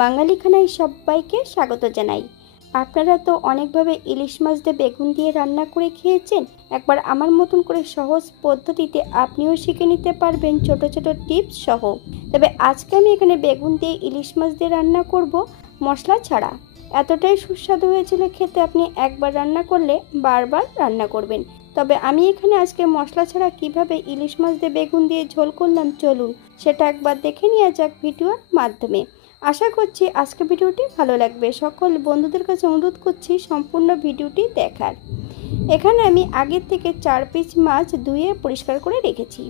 বাঙালি খানায় সবাইকে স্বাগত জানাই। আপনারা তো অনেকভাবে ইলিশ মাছ দিয়ে বেগুন দিয়ে রান্না করে খেয়েছেন। একবার আমার মতন করে সহজ পদ্ধতিতে আপনিও শিখে নিতে পারবেন ছোট ছোট টিপস সহ। তবে আজকে আমি এখানে বেগুন দিয়ে ইলিশ মাছ দিয়ে রান্না করব মশলা ছাড়া। এতটাই সুস্বাদু হয়েছিল খেতে, আপনি একবার রান্না করলে বারবার রান্না করবেন। তবে আমি এখানে আজকে মশলা ছাড়া কিভাবে ইলিশ মাছ দিয়ে বেগুন দিয়ে ঝোল করলাম, চলুন সেটা একবার দেখে নেওয়া যাক ভিডিওর মাধ্যমে। আশা করছি আজকের ভিডিওটি ভালো লাগবে। সকল বন্ধুদের কাছে অনুরোধ করছি সম্পূর্ণ ভিডিওটি দেখার। এখানে আমি আগের থেকে 4 পিস মাছ ধুয়ে পরিষ্কার করে রেখেছি।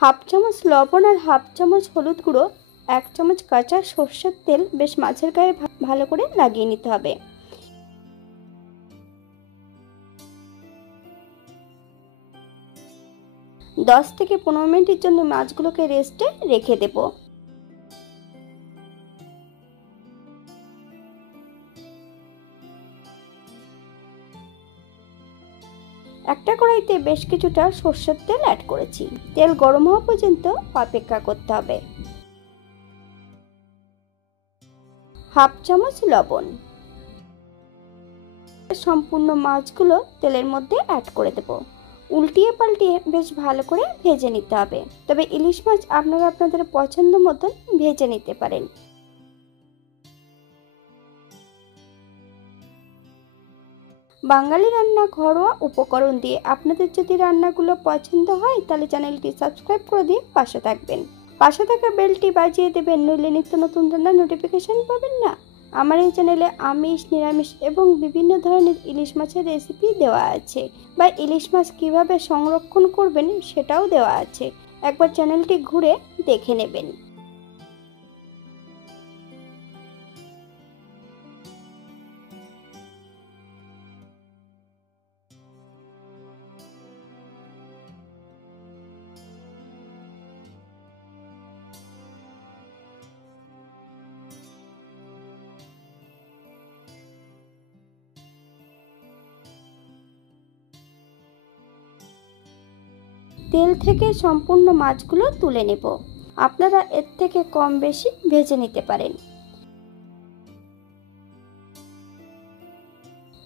হাফ চামচ লবণ আর হাফ চামচ হলুদ গুঁড়ো, 1 চামচ কাঁচা সরষের তেল বেশ মাছের গায়ে ভালো করে লাগিয়ে নিতে হবে। দশ থেকে 15 মিনিটের জন্য মাছগুলোকে রেস্টে রেখে দেব। একটা কড়াইতে বেশ কিছুটা সরষের তেল অ্যাড করেছি। তেল গরম হওয়া পর্যন্ত অপেক্ষা করতে হবে। হাফ চামচ লবণ, সম্পূর্ণ মাছগুলো তেলের মধ্যে অ্যাড করে দেব। উল্টিয়ে পাল্টিয়ে বেশ ভালো করে ভেজে নিতে হবে। তবে ইলিশ মাছ আপনারা আপনাদের পছন্দ মতন ভেজে নিতে পারেন। বাঙালি রান্না ঘরোয়া উপকরণ দিয়ে আপনাদের যদি রান্নাগুলো পছন্দ হয় তাহলে চ্যানেলটি সাবস্ক্রাইব করে দিয়ে পাশে থাকবেন। পাশে থাকা বেলটি বাজিয়ে দেবেন, নইলে নিত্য নতুন রান্নার নোটিফিকেশন পাবেন না। আমার এই চ্যানেলে আমিষ, নিরামিষ এবং বিভিন্ন ধরনের ইলিশ মাছের রেসিপি দেওয়া আছে, বা ইলিশ মাছ কীভাবে সংরক্ষণ করবেন সেটাও দেওয়া আছে। একবার চ্যানেলটি ঘুরে দেখে নেবেন। তেল থেকে সম্পূর্ণ মাছগুলো তুলে নেব। আপনারা এর থেকে কম বেশি ভেজে নিতে পারেন।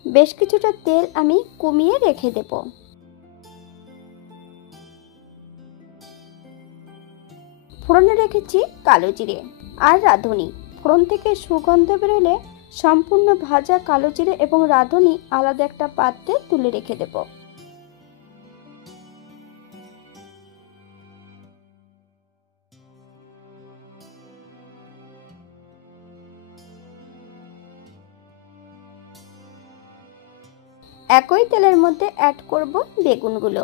বেশ কিছুটা তেল আমি কমিয়ে রেখে দেব। ফোড়নে রেখেছি কালো জিরে আর রাঁধুনি। ফোড়ন থেকে সুগন্ধ বেরোলে সম্পূর্ণ ভাজা কালো জিরে এবং রাঁধুনি আলাদা একটা পাত্রে তুলে রেখে দেব। একই তেলের মধ্যে অ্যাড করব বেগুনগুলো।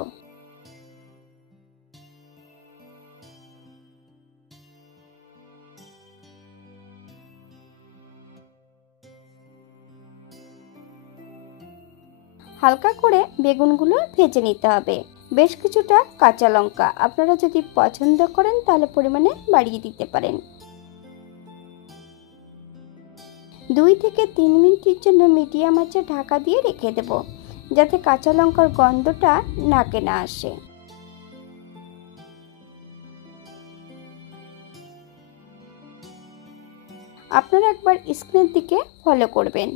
হালকা করে বেগুনগুলো ভেজে নিতে হবে। বেশ কিছুটা কাঁচা লঙ্কা, আপনারা যদি পছন্দ করেন তাহলে পরিমাণে বাড়িয়ে দিতে পারেন। 2 থেকে 3 মিনিটের জন্য মিডিয়াম আঁচে ঢাকা দিয়ে রেখে দেব, যাতে কাঁচা লঙ্কার গন্ধটা নাকে না আসে। আপনারা একবার স্ক্রিনের দিকে ফলো করবেন।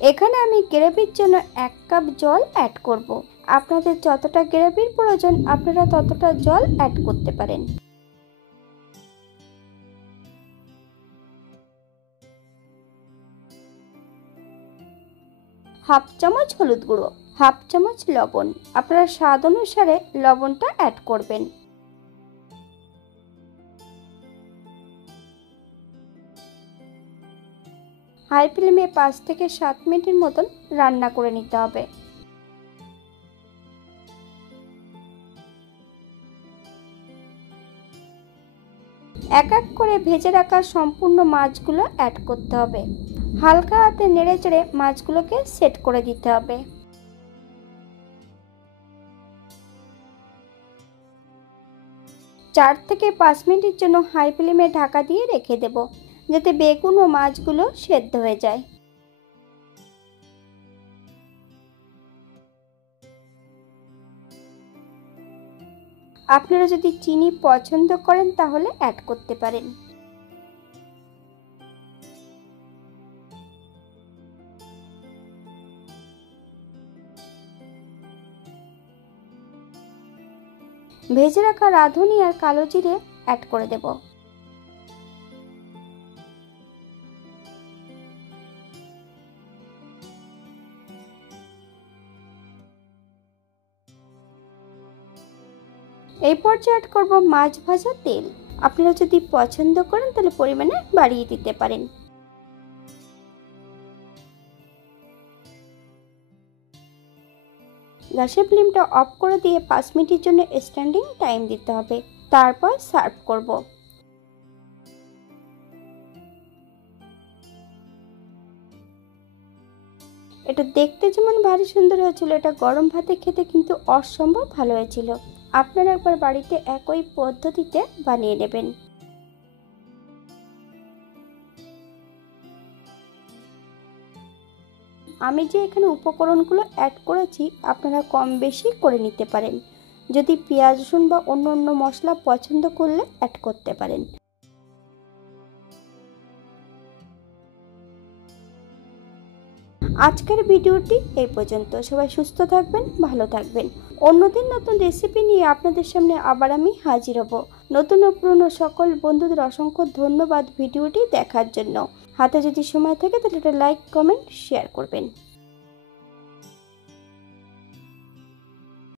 এখানে আমি গ্রেভির জন্য 1 কাপ জল অ্যাড করব। আপনাদের যতটা গ্রেভির প্রয়োজন আপনারা ততটা জল অ্যাড করতে পারেন। হাফ চামচ হলুদ গুঁড়ো, হাফ চামচ লবণ, আপনারা স্বাদ অনুসারে লবণটা অ্যাড করবেন। হাই ফ্লেমে 5 থেকে 7 মিনিটের মতন রান্না করে নিতে হবে। এক এক করে ভেজে রাখা সম্পূর্ণ মাছগুলো অ্যাড করতে হবে। হালকা হাতে নেড়ে চেড়ে মাছগুলোকে সেট করে দিতে হবে। 4 থেকে 5 মিনিটের জন্য হাই ফ্লেমে ঢাকা দিয়ে রেখে দেব, যাতে বেগুন ও মাছগুলো সেদ্ধ হয়ে যায়। আপনারা যদি চিনি পছন্দ করেন তাহলে অ্যাড করতে পারেন। ভেজে রাখা রাঁধুনি আর কালো জিরে অ্যাড করে দেব। এই পর্যায়ে অ্যাড করব মাছ ভাজা তেল। আপনারা যদি পছন্দ করেন তাহলে পরিমাণে বাড়িয়ে দিতে পারেন। গ্যাসের ফ্লেমটা অফ করে দিয়ে 5 মিনিটের জন্য স্ট্যান্ডিং টাইম দিতে হবে। তারপর সার্ভ করব। এটা দেখতে যেমন ভারী সুন্দর হয়েছিল, এটা গরম ভাতে খেতে কিন্তু অসম্ভব ভালো হয়েছিল। আপনারা একবার বাড়িতে একই পদ্ধতিতে বানিয়ে নেবেন। আমি যে এখানে উপকরণগুলো অ্যাড করেছি আপনারা কম বেশি করে নিতে পারেন। যদি পেঁয়াজ রসুন বা অন্য অন্য মশলা পছন্দ করলে অ্যাড করতে পারেন। আজকের ভিডিওটি এই পর্যন্ত। সবাই সুস্থ থাকবেন, ভালো থাকবেন। অন্যদিন নতুন রেসিপি নিয়ে আপনাদের সামনে আবার আমি হাজির হব। নতুন ও পুরনো সকল বন্ধুদের অসংখ্য ধন্যবাদ ভিডিওটি দেখার জন্য। হাতে যদি সময় থাকে তাহলে একটা লাইক, কমেন্ট, শেয়ার করবেন।